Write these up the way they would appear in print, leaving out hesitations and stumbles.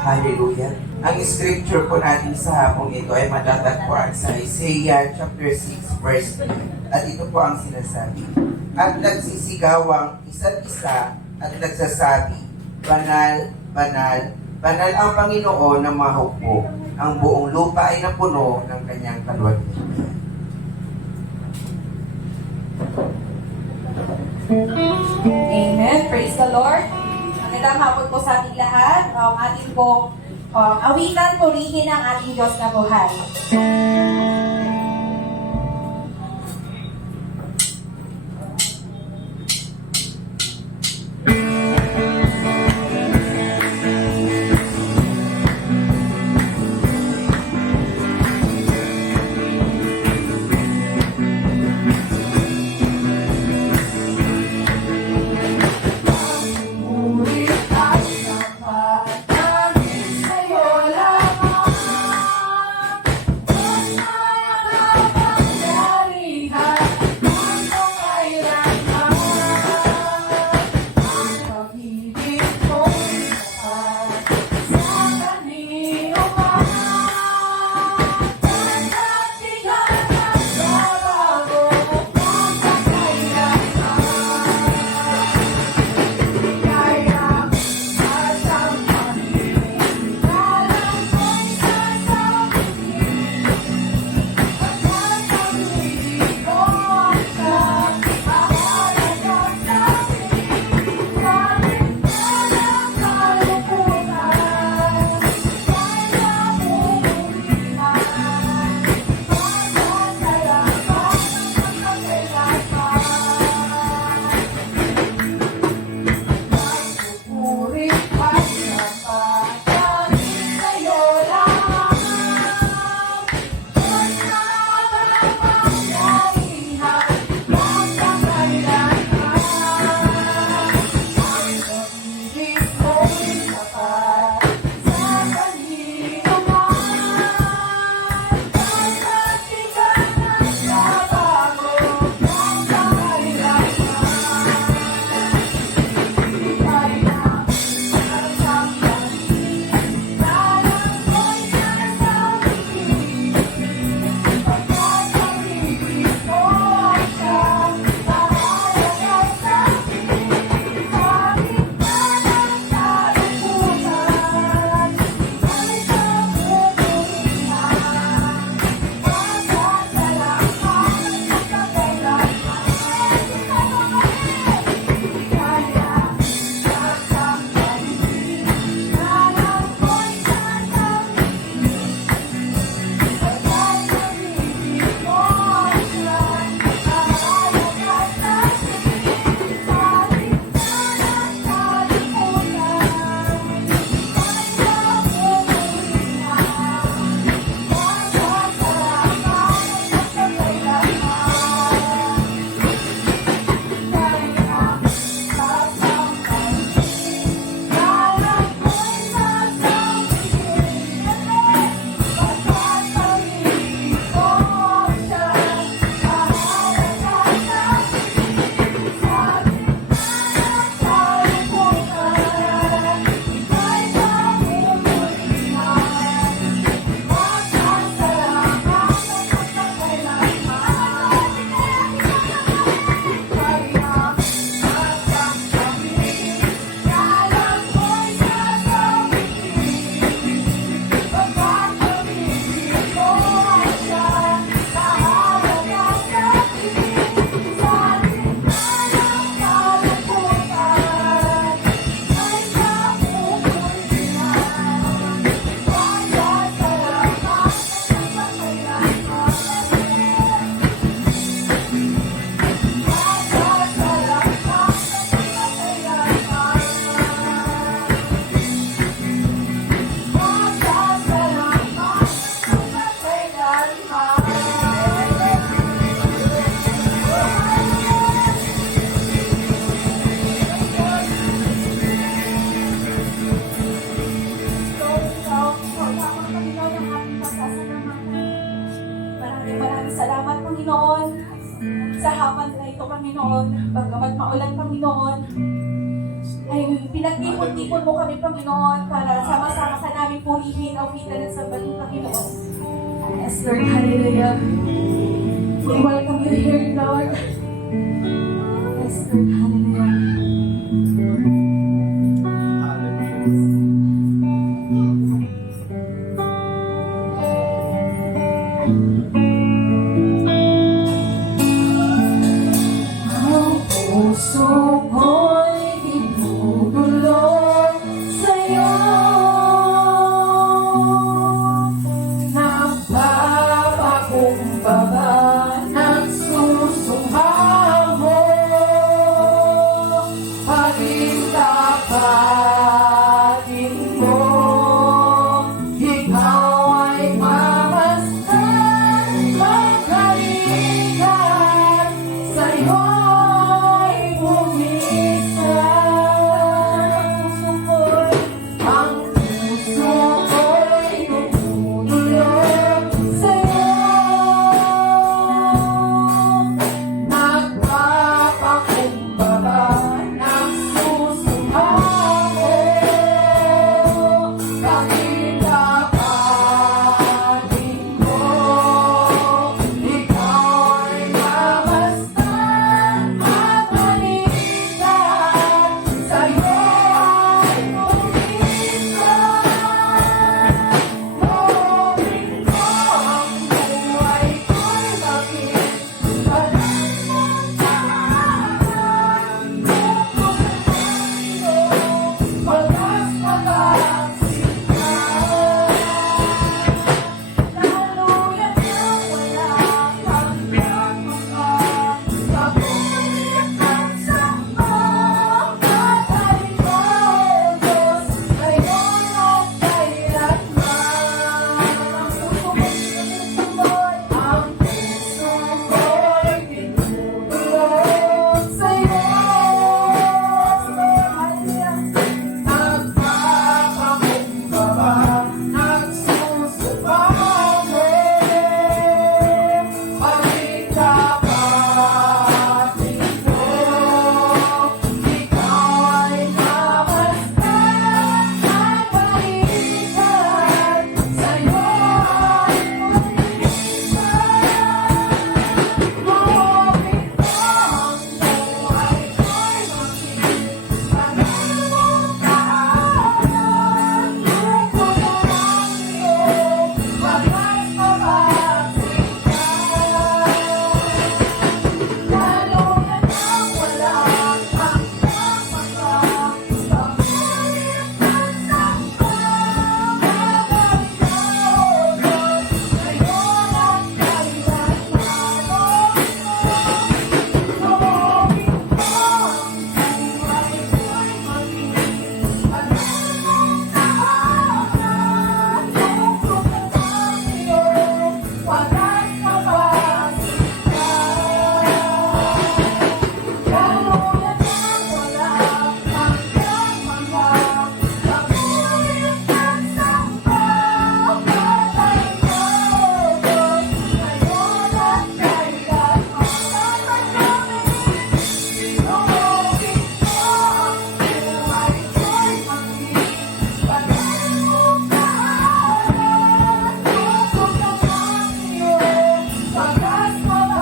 Hallelujah. Ang scripture po natin sa hapong ito ay matatagpuan sa Isaiah chapter 6 verse 3. At ito po ang sinasabi. At nagsisigaw isa't isa at nagsasabi, Banal, banal, banal ang Panginoon ng mga hukbo. Ang buong lupa ay napuno ng kanyang kalwalhatian. Amen. Praise the Lord. Magandang hapon po sa ating lahat. Ating pong awitan, purihin ang ating Diyos na buhay. sa hapon na ito, Panginoon. Bagamat maulan, Panginoon, ay pinagtipon-tipon mo kami, Panginoon, para sama-sama ka aming purihin, awitan at sambahin, Panginoon. Yes, Lord, hallelujah. We welcome you here, Lord. Yes, Lord, hallelujah. Ang puso ko'y dinudulog sa'yo. Nagpapakumbaba, nagsusumamo, pagkitapatin mo. Ikaw ay mamasdan, magkalikan, sa'yo'y bumisan. Ang puso ko'y dumudulog sa'yo. Nagpapakumbaba, nagsusumamo, pagkitapatin mo. Ikaw ay mamasdan, mapalitan, sa'yo ay bumisan. Loobin ko ang buhay ko'y maging walang muntaan. Walang pag-aksikan. Naluyan ng walang pagkakamakan. Pabulit ang samba, patayin ko, Diyos, ngayon at kailanman. Ang puso ko'y dinudulog sa'yo. Nagpapakumbaba, nagsusumamo, pagkitapatin mo. Ikaw ay mamasdan, mapalitan, sa'yo ay bumisan. Loobin ko ang buhay ko'y maging walang muntaan. Lungkot ang iyong walang pag-aksikan. Naluyan ng walang pagkakamakan. Pabulit ang samba, patayin ko, Diyos, ngayon at kailanman. Loobin ko ang buhay ko'y maging walang muntaan. Lungkot ang iyong walang pag-aksikan. Naluyan ng walang pagkakamakan. Pabulit ang samba, patayin ko, Diyos, ngayon at kailanman. Loobin ko ang buhay ko'y maging walang muntaan. Lungkot ang iyong pag-aksikan.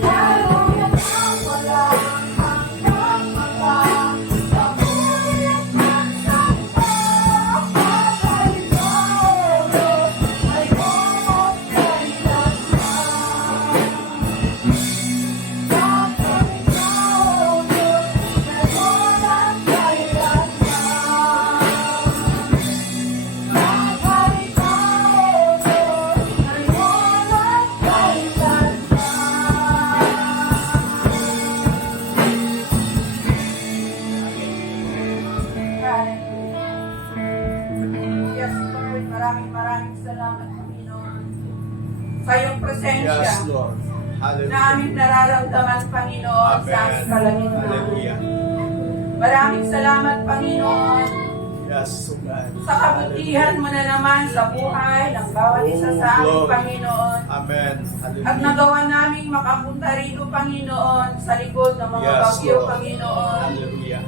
Naluyan ng walang pagkakamakan. Pabulit ang samba, patayin ko, Diyos, ngayon at kailanman. Patayin ko, Diyos, ngayon at kailanman. Patayin ko, Diyos, ngayon at kailanman. Yes, Lord, maraming salamat, Panginoon, sa iyong presensya Yes, Lord. na Hallelujah. aming nararamdaman, Panginoon, sa aming kalagitnaan. Hallelujah. Maraming salamat, Panginoon, Yes, so God. sa kabutihan mo na naman sa buhay ng bawat isa sa amin, Lord. Panginoon. Amen. At Hallelujah. nagawa naming makapunta rito, Panginoon, sa likod ng mga Yes, bagyo, Lord. Panginoon. Hallelujah.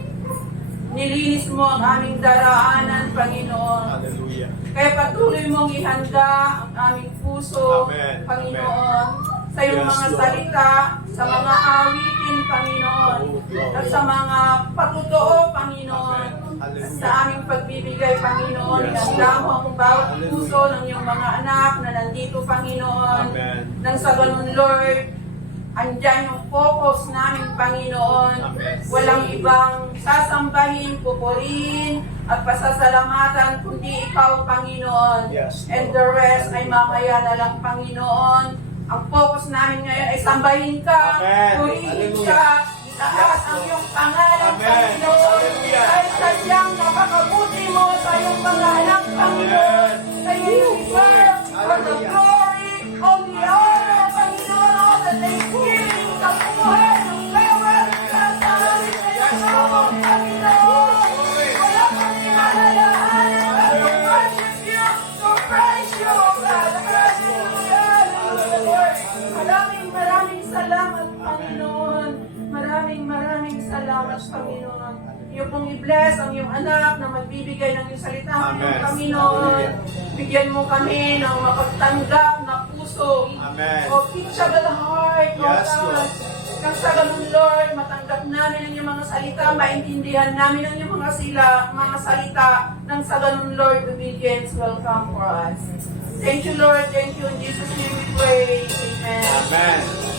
Nilinis mo ang aming daraanan, Panginoon. Hallelujah. Kaya patuloy mong ihanda ang aming puso, Amen. Panginoon, sa iyong Yes, mga Lord. salita, sa mga awitin, Panginoon, Lord. at sa mga patutoo, Panginoon, Amen. at Hallelujah. sa aming pagbibigay, Panginoon, Yes, ihanda mo ang bawat Hallelujah. puso ng iyong mga anak na nandito, Panginoon, Amen. nang sa ganun, Lord, andyan yung focus namin, Panginoon. Amen. Walang ibang sasambahin, pupurihin, at pasasalamatan, kundi ikaw, Panginoon. Yes, And Lord. the rest ay mamaya na lang, Panginoon. Ang focus namin ngayon ay sambahin ka, Amen. purihin Hallelujah. ka, itaas ang iyong pangalan, Amen. Panginoon. Hallelujah. Ay sadyang napakabuti mo sa iyong mga anak, Panginoon. Kaya you deserve for the Hallelujah. glory, all the honor, Panginoon, all the thanksgiving, sa buhay ng bawat kasalanan sa iyong naman, Panginoon. Wala kang inalalahanan at to worship you, to praise you, O God. Hallelujah. Lord. Maraming salamat, Panginoon. Maraming salamat, Panginoon. Iyo pong i-bless ang iyong anak na magbibigay ng iyong salita, Amen. Panginoon. Bigyan mo kami ng mapagtanggap na puso. Amen. O teachable heart, O Yes, God. Lord. Kang sa ganun, Lord, matanggap namin ang iyong mga salita, maintindihan namin ang iyong mga salita, nang sa ganun, Lord, obedience will come for us. Thank you, Lord. Thank you. In Jesus' name we pray. Amen. Amen.